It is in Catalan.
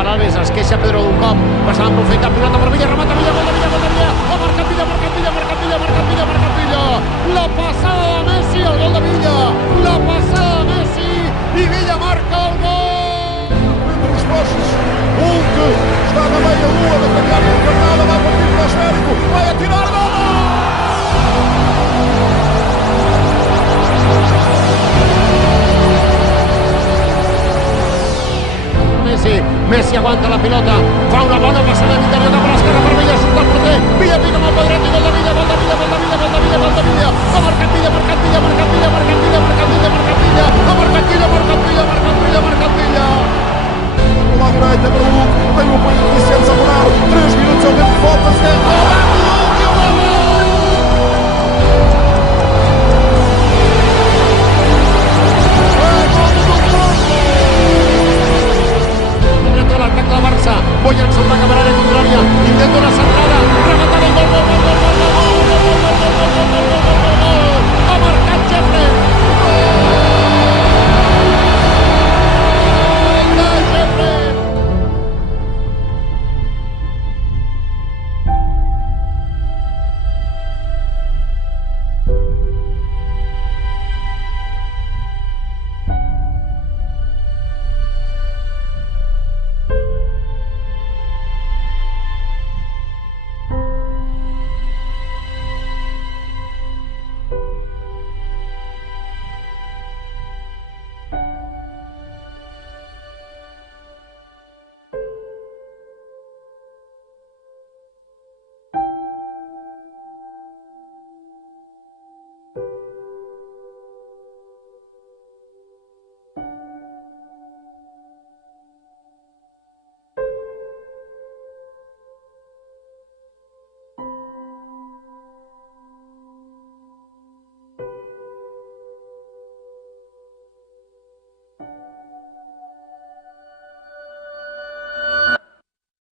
Perales, es queixa Pedro d'un cop, passant en profunditat, pilota per Villa, remata Villa, gol de Villa, gol de Villa, ha marcat Villa, marcat Villa, marcat Villa, marcat Villa, marcat Villa, la passada de Messi, el gol de Villa, la passada de Messi, i Villa marca el gol! Os passos, Hulk está na meia-lua da caminhada encarnada, vai partir para o esférico, vai atirar, gol! Messi aguanta la pilota, fa una bona passada a l'interior cap a l'esquerra per Villa, surt el porter, Villa tira amb el quadrat i gol de Villa, gol de Villa, gol de Villa, gol de Villa, gol de Villa, ha marcat Villa, marcat Villa, marcat Villa, marcat Villa, marcat Villa, marcat Villa, ha marcat Villa, marcat Villa, marcat Villa, marcat Villa. Pela direita para o Hulk, vem o apoio